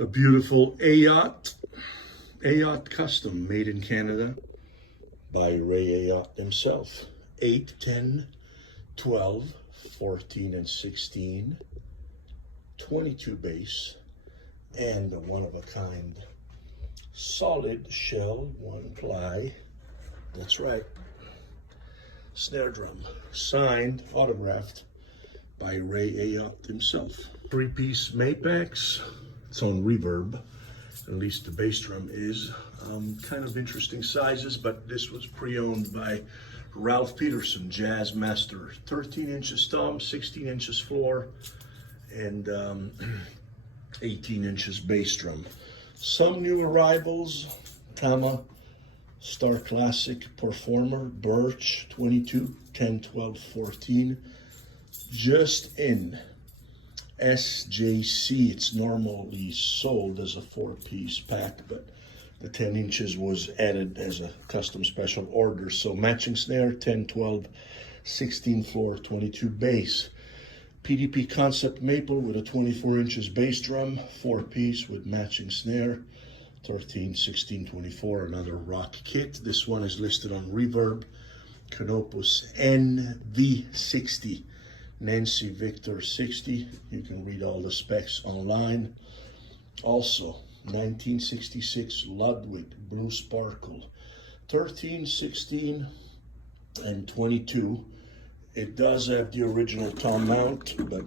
A beautiful Ayotte custom made in Canada by Ray Ayotte himself. 8, 10, 12, 14, and 16, 22 bass, and a one-of-a-kind solid shell, 1 ply. That's right. Snare drum, signed, autographed by Ray Ayotte himself. 3-piece Mapex. It's on reverb, at least the bass drum is. Kind of interesting sizes, but this was pre-owned by Ralph Peterson, Jazz Master. 13 inches tom, 16 inches floor, and 18 inches bass drum. Some new arrivals: Tama Star Classic Performer, Birch, 22, 10, 12, 14. Just in SJC. It's normally sold as a 4-piece pack, but the 10 inches was added as a custom special order. So matching snare, 10, 12, 16 floor, 22 bass. PDP Concept Maple with a 24 inches bass drum, 4-piece with matching snare, 13, 16, 24, another rock kit. This one is listed on Reverb. Canopus NV60, Nancy Victor 60. You can read all the specs online. Also, 1966 Ludwig Blue Sparkle, 13, 16, and 22. It does have the original tom mount, but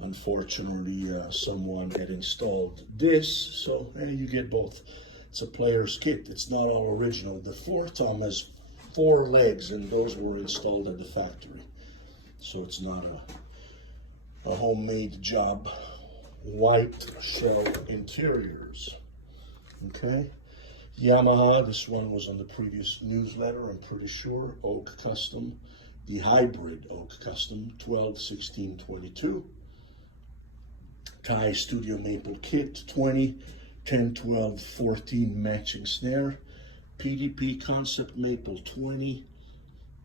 unfortunately someone had installed this, so you get both. It's a player's kit. It's not all original. The floor tom has 4 legs, and those were installed at the factory, so it's not a homemade job. White shell interiors. Okay, Yamaha, this one was on the previous newsletter, I'm pretty sure. Oak Custom, the hybrid Oak Custom, 12, 16, 22. Thai Studio Maple Kit, 20, 10, 12, 14 matching snare. PDP Concept Maple, 20,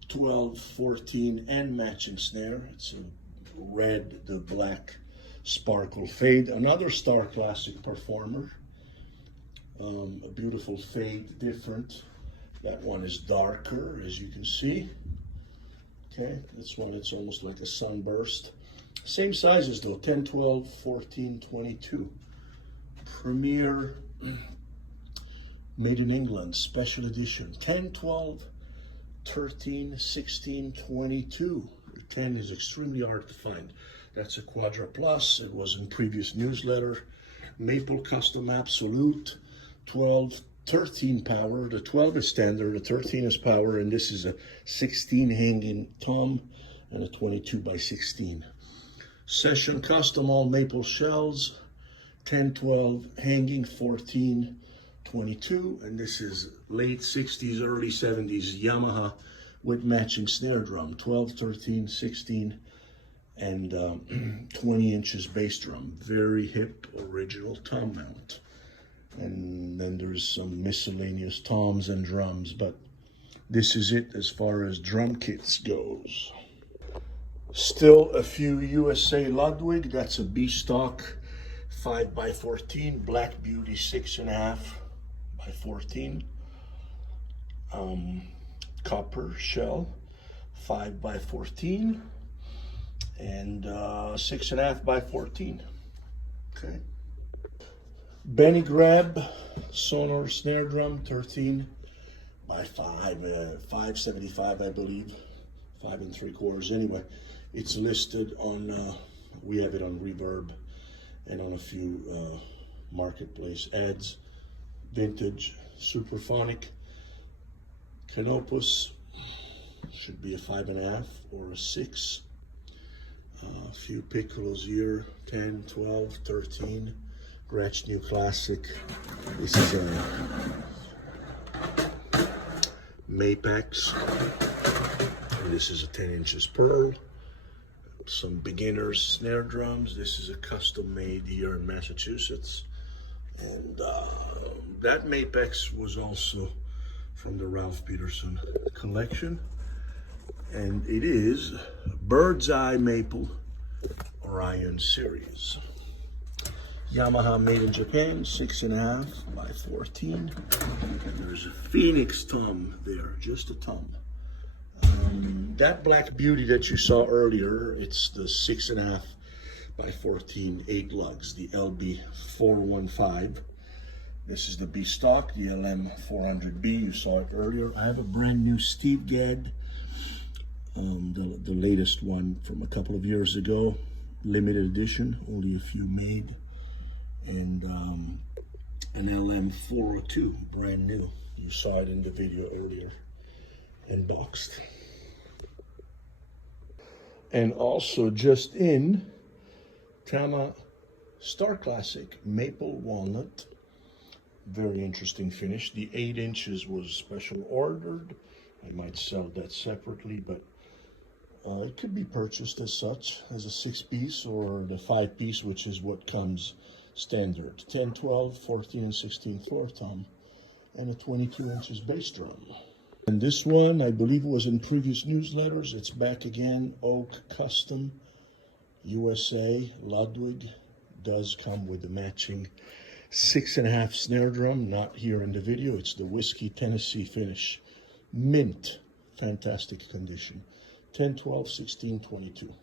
12, 14, and matching snare. It's a red, the black sparkle fade. Another Star Classic Performer, a beautiful fade, different. That one is darker, as you can see. Okay, this one, it's almost like a sunburst. Same sizes though, 10, 12, 14, 22. Premier Made in England Special Edition, 10, 12, 13, 16, 22. The 10 is extremely hard to find. That's a Quadra Plus. It was in previous newsletter. Maple Custom Absolute, 12, 13 power. The 12 is standard, the 13 is power, and this is a 16 hanging tom and a 22 by 16. Session Custom all maple shells, 10, 12 hanging, 14, 22, and this is late 60s, early 70s Yamaha with matching snare drum, 12, 13, 16, and 20 inches bass drum. Very hip, original tom mount. And then there's some miscellaneous toms and drums, but this is it as far as drum kits goes. Still a few USA Ludwig. That's a B-stock 5x14, Black Beauty 6.5 by 14. Copper shell 5x14 and 6.5 by 14. Okay. Benny Grab Sonor snare drum, 13 by 5, 575, I believe, 5 3/4. Anyway, it's listed on, we have it on Reverb and on a few marketplace ads. Vintage, Superphonic, Canopus, should be a 5.5 or a 6. A few piccolos here, 10, 12, 13. Gretsch New Classic. This is a Mapex. And this is a 10 inches pearl. Some beginners snare drums. This is a custom made here in Massachusetts. And that Mapex was also from the Ralph Peterson collection. And it is Bird's Eye Maple Orion series. Yamaha made in Japan, 6.5 by 14. There's a Phoenix tom there, just a tom. That Black Beauty that you saw earlier, it's the 6.5 by 14, 8 lugs, the LB 415. This is the B stock, the LM 400B. You saw it earlier. I have a brand new Steve Gadd, the latest one from a couple of years ago, limited edition, only a few made, and an LM 402, brand new. You saw it in the video earlier, unboxed. And also just in, Tama Star Classic Maple Walnut. Very interesting finish. The 8 inches was special ordered. I might sell that separately, but it could be purchased as such, as a 6-piece or the 5-piece, which is what comes standard. 10, 12, 14, and 16 floor tom, and a 22 inches bass drum. And this one, I believe it was in previous newsletters. It's back again. Oak Custom USA Ludwig. Does come with the matching 6.5 snare drum. Not here in the video. It's the Whiskey Tennessee finish. Mint. Fantastic condition. 10, 12, 16, 22.